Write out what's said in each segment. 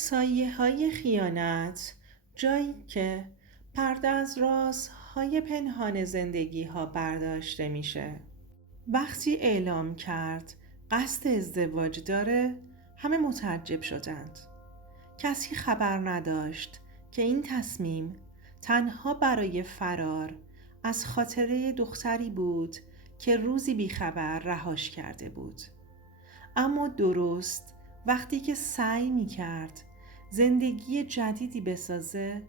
سایه‌های خیانت، جایی که پرده از رازهای پنهان زندگی‌ها برداشته میشه. وقتی اعلام کرد قصد ازدواج داره، همه متعجب شدند. کسی خبر نداشت که این تصمیم تنها برای فرار از خاطره دختری بود که روزی بیخبر رهاش کرده بود. اما درست وقتی که سعی می کرد زندگی جدیدی بسازه،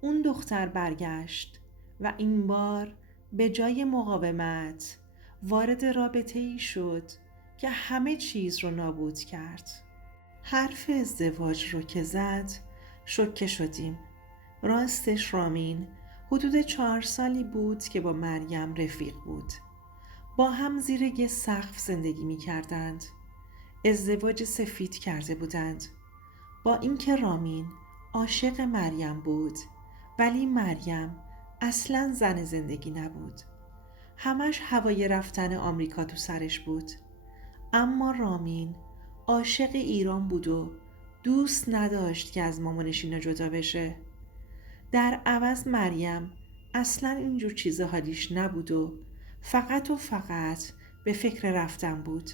اون دختر برگشت و این بار به جای مقاومت وارد رابطه ای شد که همه چیز رو نابود کرد. حرف ازدواج رو که زد شوکه شدیم. راستش رامین حدود 4 سالی بود که با مریم رفیق بود. با هم زیر یه سقف زندگی می کردند. ازدواج سفید کرده بودند. با اینکه رامین عاشق مریم بود، ولی مریم اصلاً زن زندگی نبود. همش هوای رفتن آمریکا تو سرش بود. اما رامین عاشق ایران بود و دوست نداشت که از مامانش اینا جدا بشه. در عوض مریم اصلاً اینجور چیزا حالیش نبود و فقط به فکر رفتن بود.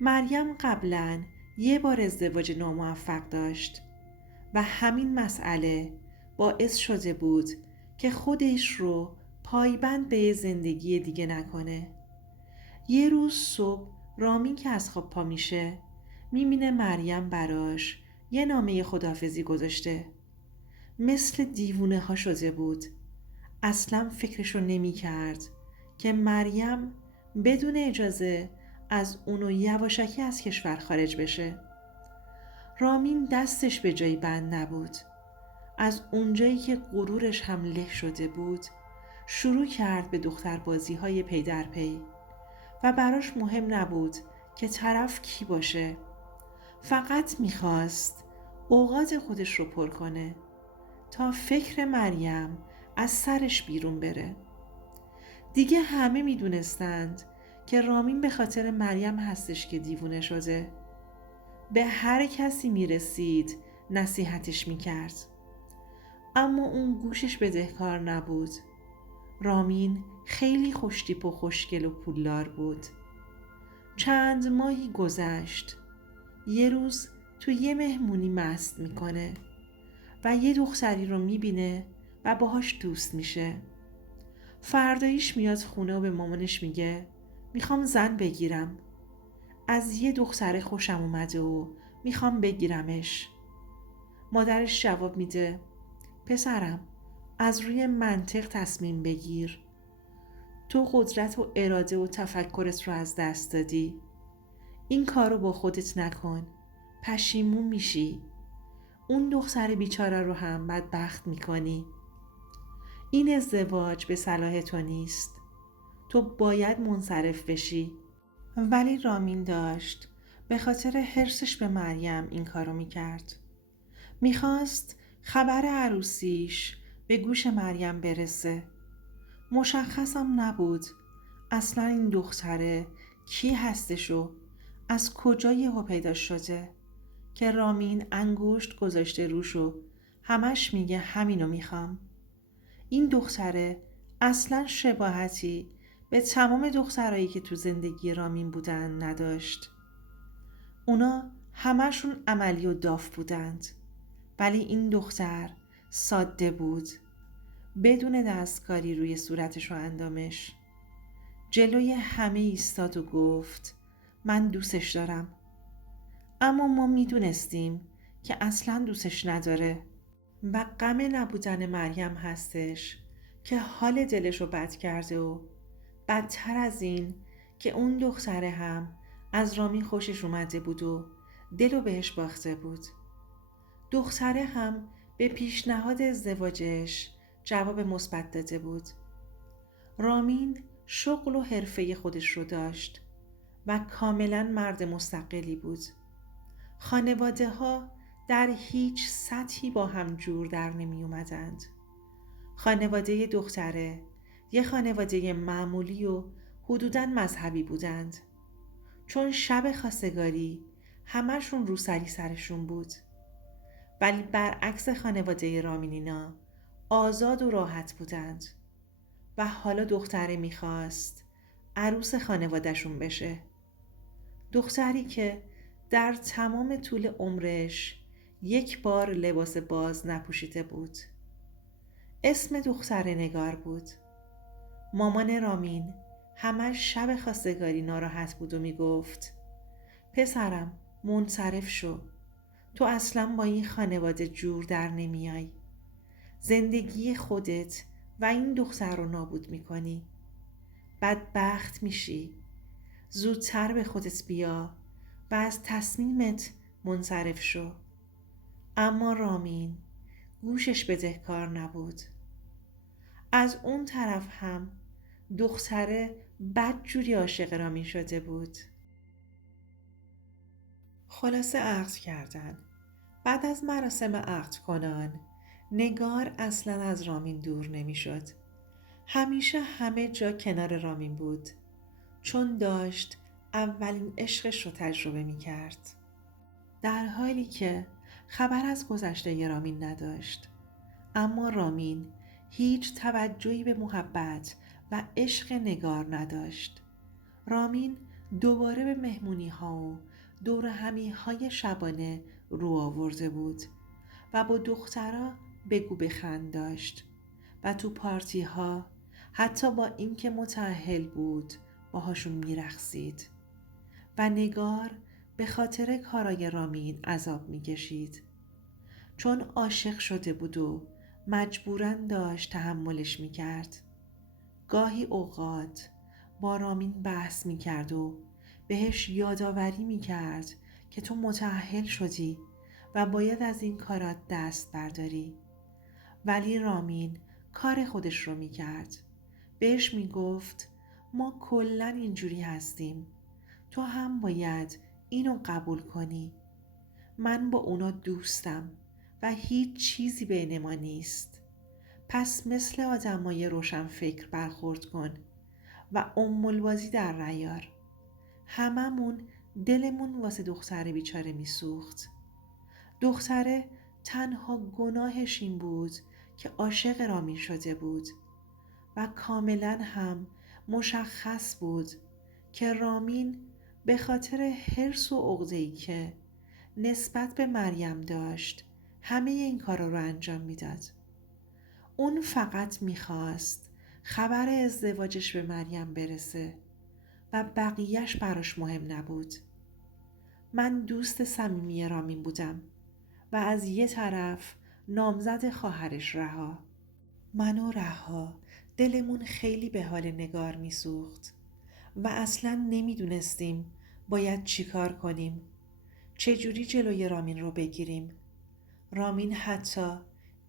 مریم قبلاً یه بار ازدواج ناموفق داشت و همین مسئله باعث شده بود که خودش رو پایبند به زندگی دیگه نکنه. یه روز صبح رامین که از خواب پا میشه، میبینه مریم براش یه نامه خداحافظی گذاشته. مثل دیوونه ها شده بود. اصلا فکرشو نمی کرد که مریم بدون اجازه از اونو یواشکی از کشور خارج بشه. رامین دستش به جایی بند نبود. از اونجایی که غرورش هم له شده بود، شروع کرد به دختربازی های پی در پی و براش مهم نبود که طرف کی باشه. فقط میخواست اوقات خودش رو پر کنه تا فکر مریم از سرش بیرون بره. دیگه همه میدونستند که رامین به خاطر مریم هستش که دیوونه شده. به هر کسی میرسید نصیحتش میکرد، اما اون گوشش بدهکار نبود. رامین خیلی خوشتیپ و خوشگل و پولدار بود. چند ماهی گذشت. یه روز تو یه مهمونی مست میکنه و یه دختری رو میبینه و باهاش دوست میشه. فرداییش میاد خونه و به مامانش میگه میخوام زن بگیرم. از یه دختر خوشم اومده و میخوام بگیرمش. مادرش جواب میده پسرم، از روی منطق تصمیم بگیر. تو قدرت و اراده و تفکرت رو از دست دادی. این کار رو با خودت نکن. پشیمون میشی. اون دختر بیچاره رو هم بدبخت میکنی. این ازدواج به صلاح تو نیست. تو باید منصرف بشی. ولی رامین داشت به خاطر حرصش به مریم این کارو میکرد. میخواست خبر عروسیش به گوش مریم برسه. مشخصم نبود اصلا این دختره کی هستش و از کجا یهو پیدا شده که رامین انگشت گذاشته روش و همش میگه همینو میخوام. این دختره اصلا شباهتی به تمام دخترایی که تو زندگی رامین بودن نداشت. اونا همشون عملی و داف بودند، ولی این دختر ساده بود، بدون دستکاری روی صورتش و اندامش. جلوی همه ایستاد و گفت من دوستش دارم. اما ما میدونستیم که اصلا دوستش نداره و غم نبودن مریم هستش که حال دلش رو بد کرده و بدتر از این که اون دختره هم از رامین خوشش اومده بود و دل رو بهش باخته بود. دختره هم به پیشنهاد ازدواجش جواب مثبت داده بود. رامین شغل و حرفه خودش رو داشت و کاملا مرد مستقلی بود. خانواده ها در هیچ سطحی با هم جور در نمی اومدند. خانواده دختره یه خانواده معمولی و حدوداً مذهبی بودند. چون شب خواستگاری همشون روسری سرشون بود. ولی برعکس خانواده رامینینا آزاد و راحت بودند و حالا دختره میخواست عروس خانوادهشون بشه. دختری که در تمام طول عمرش یک بار لباس باز نپوشیده بود. اسم دختر نگار بود. مامان رامین همش شب خواستگاری ناراحت بود و میگفت پسرم منصرف شو، تو اصلا با این خانواده جور در نمیای، زندگی خودت و این دختر رو نابود میکنی، بدبخت میشی، زودتر به خودت بیا و از تصمیمت منصرف شو. اما رامین گوشش بدهکار نبود. از اون طرف هم دختره بدجوری عاشق رامین شده بود. خلاصه عقد کردن. بعد از مراسم عقد کنان نگار اصلا از رامین دور نمی شد. همیشه همه جا کنار رامین بود چون داشت اولین عشقش رو تجربه می کرد. در حالی که خبر از گذشته رامین نداشت. اما رامین هیچ توجهی به محبت و عشق نگار نداشت. رامین دوباره به مهمونی ها و دور همی های شبانه رو آورده بود و با دخترها بگو بخند داشت و تو پارتی ها حتی با اینکه متأهل بود باهاشون میرقصید و نگار به خاطر کارای رامین عذاب میکشید چون عاشق شده بود و مجبوراً داشت تحملش میکرد. گاهی اوقات با رامین بحث میکرد و بهش یادآوری میکرد که تو متأهل شدی و باید از این کارات دست برداری. ولی رامین کار خودش رو میکرد. بهش میگفت ما کلن اینجوری هستیم، تو هم باید اینو قبول کنی. من با اونا دوستم و هیچ چیزی بین ما نیست. پس مثل آدمای روشن فکر برخورد کن و البازی در نیار. هممون دلمون واسه دختره بیچاره میسوخت. دختره تنها گناهش این بود که عاشق رامین شده بود و کاملا هم مشخص بود که رامین به خاطر حرص و عقده‌ای که نسبت به مریم داشت همه این کارا رو انجام میداد. اون فقط میخواست خبر ازدواجش به مریم برسه و بقیهش براش مهم نبود. من دوست صمیمی رامین بودم و از یه طرف نامزد خواهرش رها. من و رها دلمون خیلی به حال نگار میسوخت و اصلا نمیدونستیم باید چی کار کنیم، چجوری جلوی رامین رو بگیریم. رامین حتی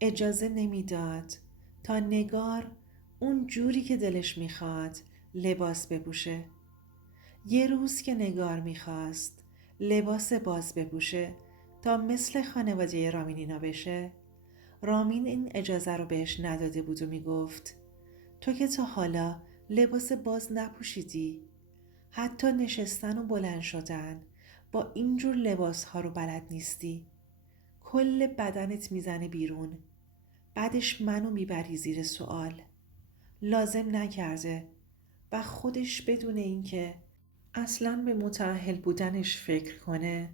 اجازه نمیداد تا نگار اون جوری که دلش میخواد لباس بپوشه. یه روز که نگار میخواست لباس باز بپوشه تا مثل خانواده رامینینا بشه، رامین این اجازه رو بهش نداده بود و میگفت تو که تا حالا لباس باز نپوشیدی، حتی نشستن و بلند شدن با اینجور لباس ها رو بلد نیستی، کل بدنت میزنه بیرون، بعدش منو میبری زیر سوال. لازم نکرده و خودش بدون اینکه اصلاً به متأهل بودنش فکر کنه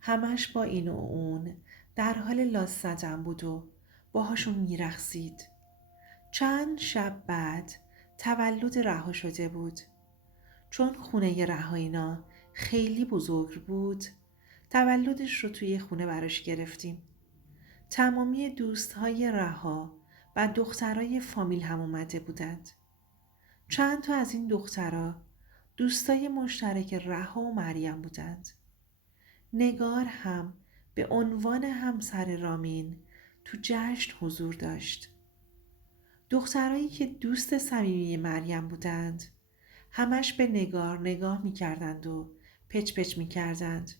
همش با این و اون در حال لاس زدن بود و باهاشون میرقصید. چند شب بعد تولد رها شده بود. چون خونه رهایینا خیلی بزرگ بود تولدش رو توی خونه براش گرفتیم. تمامی دوستهای رها و دخترای فامیل هم اومده بودند. چند تا از این دخترها دوستای مشترک رها و مریم بودند. نگار هم به عنوان همسر رامین تو جشن حضور داشت. دخترایی که دوست صمیمی مریم بودند همش به نگار نگاه می‌کردند و پچ پچ می‌کردند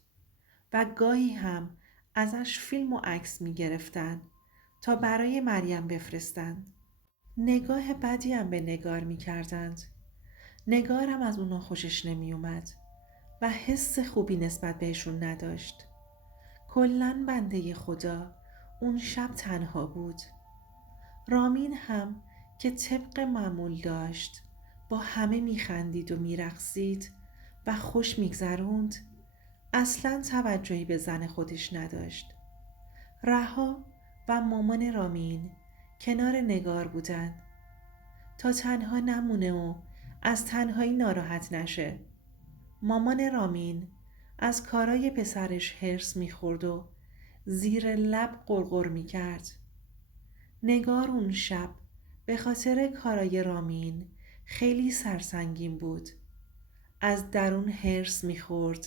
و گاهی هم ازش فیلم و عکس می‌گرفتند تا برای مریم بفرستند. نگاه بدی هم به نگار می‌کردند. نگار هم از اونا خوشش نمی‌اومد و حس خوبی نسبت بهشون نداشت. کلاً بنده خدا اون شب تنها بود. رامین هم که طبق معمول داشت با همه میخندید و میرقصید و خوش میگذروند، اصلا توجهی به زن خودش نداشت. رها و مامان رامین کنار نگار بودن تا تنها نمونه و از تنهایی ناراحت نشه. مامان رامین از کارای پسرش هرس میخورد و زیر لب غرغر میکرد. نگار اون شب به خاطر کارای رامین خیلی سرسنگین بود. از درون هرس میخورد.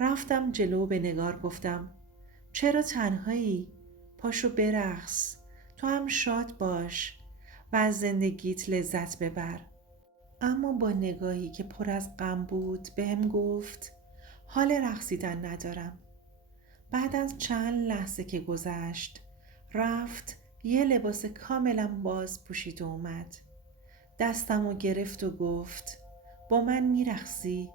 رفتم جلو به نگار گفتم چرا تنهایی؟ پاشو برقص، تو هم شاد باش و از زندگیت لذت ببر. اما با نگاهی که پر از غم بود بهم گفت حال رقصیدن ندارم. بعد از چند لحظه که گذشت رفت یه لباس کاملا باز پوشید و اومد. دستمو گرفت و گفت با من میرقصی؟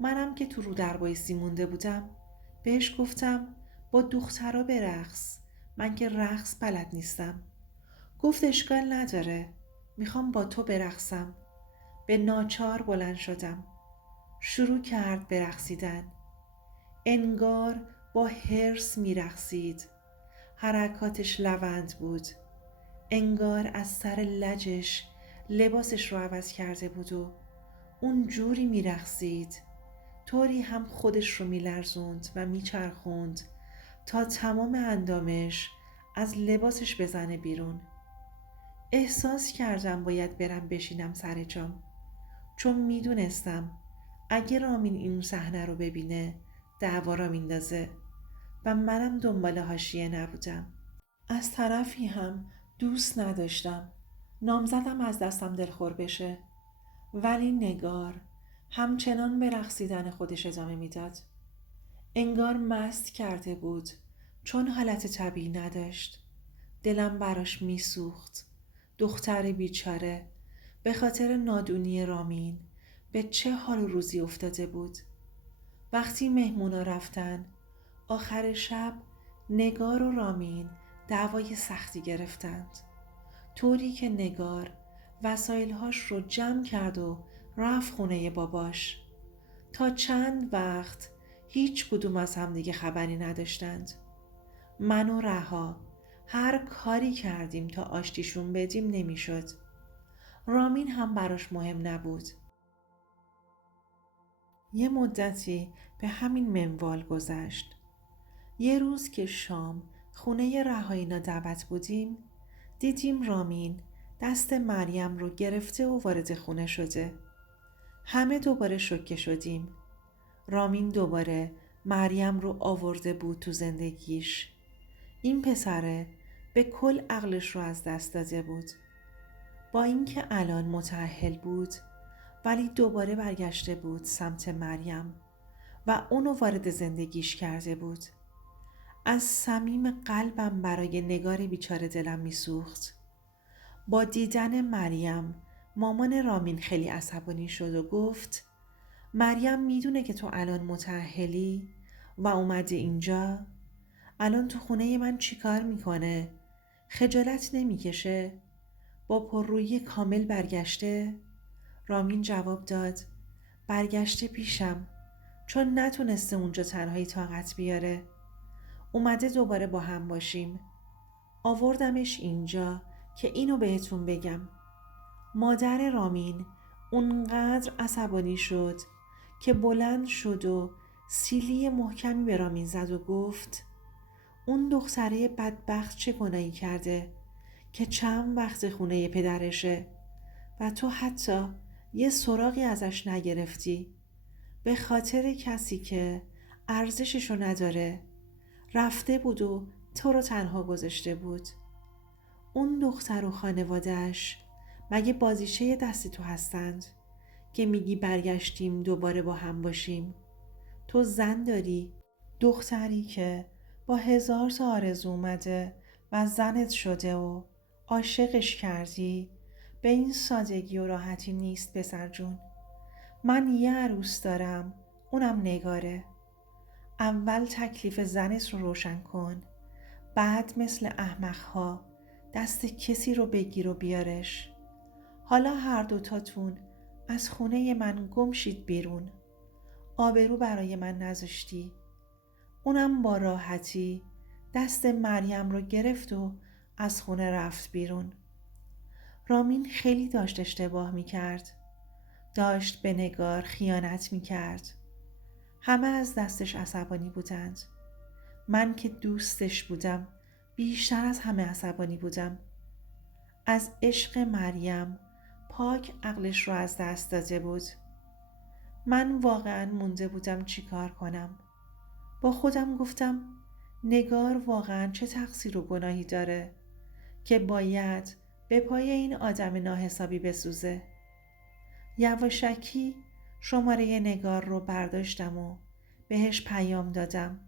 منم که تو رو در بایستی مونده بودم بهش گفتم با دخترا برقص، من که رقص بلد نیستم. گفت اشکال نداره، میخوام با تو برقصم. به ناچار بلند شدم. شروع کرد به رقصیدن. انگار با حرص میرقصید. حرکاتش لوند بود. انگار از سر لجش لباسش رو عوض کرده بود و اون جوری میرقصید، طوری هم خودش رو میلرزوند و میچرخوند تا تمام اندامش از لباسش بزنه بیرون. احساس کردم باید برم بشینم سر جام، چون میدونستم اگه رامین این صحنه رو ببینه دعوا را میندازه و منم دنبال حاشیه نبودم. از طرفی هم دوست نداشتم نامزدم از دستم دلخور بشه، ولی نگار همچنان به رقصیدن خودش ادامه میداد. انگار مست کرده بود چون حالت طبیعی نداشت. دلم براش میسوخت. دختر بیچاره به خاطر نادونی رامین به چه حال و روزی افتاده بود. وقتی مهمونا رفتن آخر شب نگار و رامین دعوای سختی گرفتند، طوری که نگار وسایلهاش رو جمع کرد و رفت خونه باباش. تا چند وقت هیچ کدوم از هم دیگه خبری نداشتند. من و رها هر کاری کردیم تا آشتیشون بدیم نمیشد. رامین هم براش مهم نبود. یه مدتی به همین منوال گذشت. یه روز که شام خونه رهایینا دعوت بودیم دیدیم رامین دست مریم رو گرفته و وارد خونه شده. همه دوباره شوکه شدیم. رامین دوباره مریم رو آورده بود تو زندگیش. این پسره به کل عقلش رو از دست داده بود. با اینکه الان متأهل بود ولی دوباره برگشته بود سمت مریم و اونو وارد زندگیش کرده بود. از صمیم قلبم برای نگار بیچاره دلم میسوخت. با دیدن مریم مامان رامین خیلی عصبانی شد و گفت مریم میدونه که تو الان متأهلی و اومده اینجا؟ الان تو خونه من چیکار میکنه؟ خجالت نمیکشه؟ با پررویی کامل برگشته؟ رامین جواب داد برگشته پیشم چون نتونسته اونجا تنهایی طاقت بیاره. اومده دوباره با هم باشیم. آوردمش اینجا که اینو بهتون بگم. مادر رامین اونقدر عصبانی شد که بلند شد و سیلی محکمی به رامین زد و گفت اون دختره بدبخت چه گناهی کرده که چند وقت خونه پدرشه و تو حتی یه سراغی ازش نگرفتی؟ به خاطر کسی که ارزششو نداره رفته بود و تو رو تنها گذاشته بود. اون دختر و خانواده‌اش مگه بازیچه دستی تو هستند که میگی برگشتیم دوباره با هم باشیم؟ تو زن داری، دختری که با 1000 تا آرزو اومده و زنت شده و عاشقش کردی. به این سادگی و راحتی نیست پسر جون. من یه عروس دارم، اونم نگاره. اول تکلیف زنت رو روشن کن، بعد مثل احمقها دست کسی رو بگیر و بیارش. حالا هر دوتاتون از خونه من گم شید بیرون. آبرو برای من نذاشتی. اونم با راحتی دست مریم رو گرفت و از خونه رفت بیرون. رامین خیلی داشت اشتباه میکرد. داشت به نگار خیانت میکرد. همه از دستش عصبانی بودند. من که دوستش بودم بیشتر از همه عصبانی بودم. از عشق مریم پاک عقلش رو از دست داده بود. من واقعا مونده بودم چی کار کنم. با خودم گفتم نگار واقعا چه تقصیر و گناهی داره که باید به پای این آدم ناحسابی بسوزه. یواشکی شماره نگار رو برداشتم و بهش پیام دادم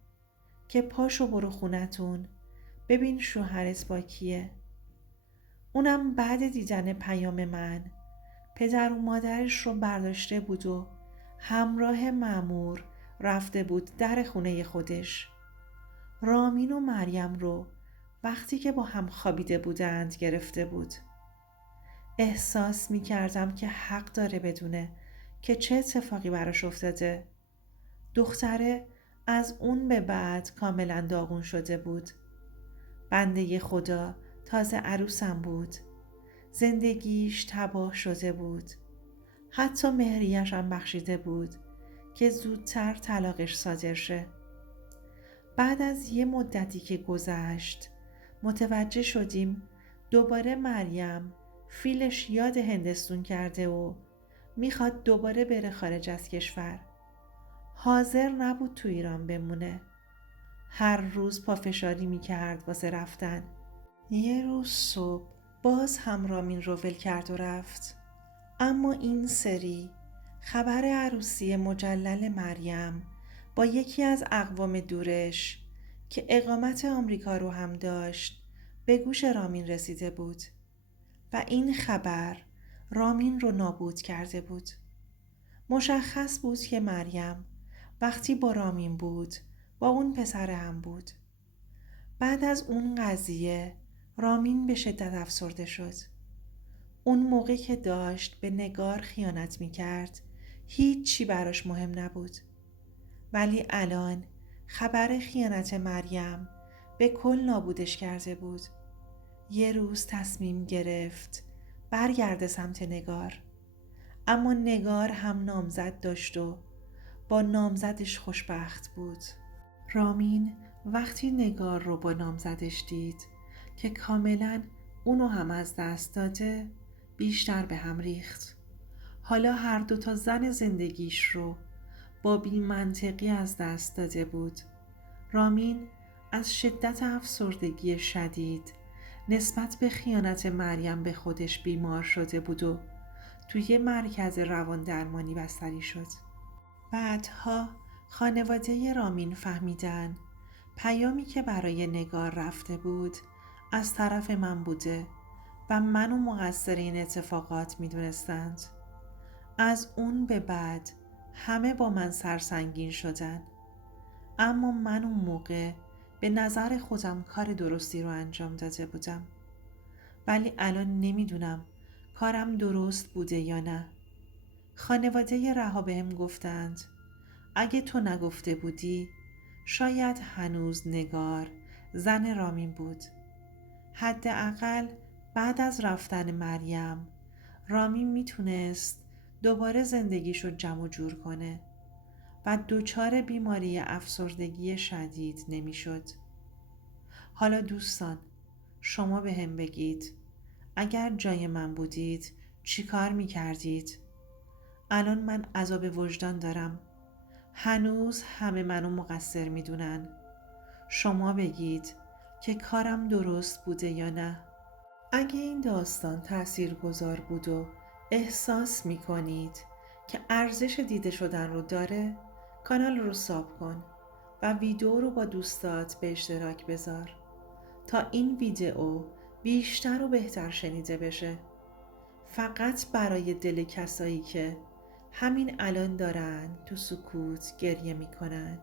که پاشو برو خونتون ببین شوهرت با کیه. اونم بعد دیدن پیام من پدر و مادرش رو برداشته بود و همراه مأمور رفته بود در خونه خودش. رامین و مریم رو وقتی که با هم خوابیده بودند گرفته بود. احساس می کردم که حق داره بدونه که چه اتفاقی براش افتاده. دختره از اون به بعد کاملا داغون شده بود. بنده خدا تازه عروسم بود. زندگیش تباه شده بود. حتی مهریش هم بخشیده بود که زودتر طلاقش صادر شه. بعد از یه مدتی که گذشت متوجه شدیم دوباره مریم فیلش یاد هندستون کرده و میخواد دوباره بره خارج از کشور. حاضر نبود تو ایران بمونه. هر روز پافشاری میکرد واسه رفتن. یه روز صبح باز هم رامین رو ول کرد و رفت. اما این سری خبر عروسی مجلل مریم با یکی از اقوام دورش که اقامت آمریکا رو هم داشت به گوش رامین رسیده بود و این خبر رامین رو نابود کرده بود. مشخص بود که مریم وقتی با رامین بود با اون پسر هم بود. بعد از اون قضیه رامین به شدت افسرده شد. اون موقع که داشت به نگار خیانت میکرد هیچ چی براش مهم نبود. ولی الان خبر خیانت مریم به کل نابودش کرده بود. یه روز تصمیم گرفت برگرده سمت نگار. اما نگار هم نامزد داشت و با نامزدش خوشبخت بود. رامین وقتی نگار رو با نامزدش دید که کاملا اونو هم از دست داده بیشتر به هم ریخت. حالا هر دوتا زن زندگیش رو با بی‌منطقی از دست داده بود. رامین از شدت افسردگی شدید نسبت به خیانت مریم به خودش بیمار شده بود و توی مرکز روان درمانی بستری شد. بعدها خانواده رامین فهمیدن پیامی که برای نگار رفته بود از طرف من بوده و منو مقصر این اتفاقات می دونستند. از اون به بعد همه با من سرسنگین شدن. اما من اون موقع به نظر خودم کار درستی رو انجام داده بودم. ولی الان نمیدونم کارم درست بوده یا نه. خانواده رها بهم گفتند اگه تو نگفته بودی شاید هنوز نگار زن رامین بود. حداقل بعد از رفتن مریم رامین میتونست دوباره زندگیشو جمع جور کنه و دچار بیماری افسردگی شدید نمیشد. حالا دوستان شما بهم بگید اگر جای من بودید چی کار میکردید؟ الان من عذاب وجدان دارم. هنوز همه منو مقصر میدونن. شما بگید که کارم درست بوده یا نه. اگه این داستان تاثیرگذار بود و احساس میکنید که ارزش دیده شدن رو داره کانال رو ساب کن و ویدیو رو با دوستات به اشتراک بذار تا این ویدیو بیشتر و بهتر شنیده بشه. فقط برای دل کسایی که همین الان دارن تو سکوت گریه میکنن.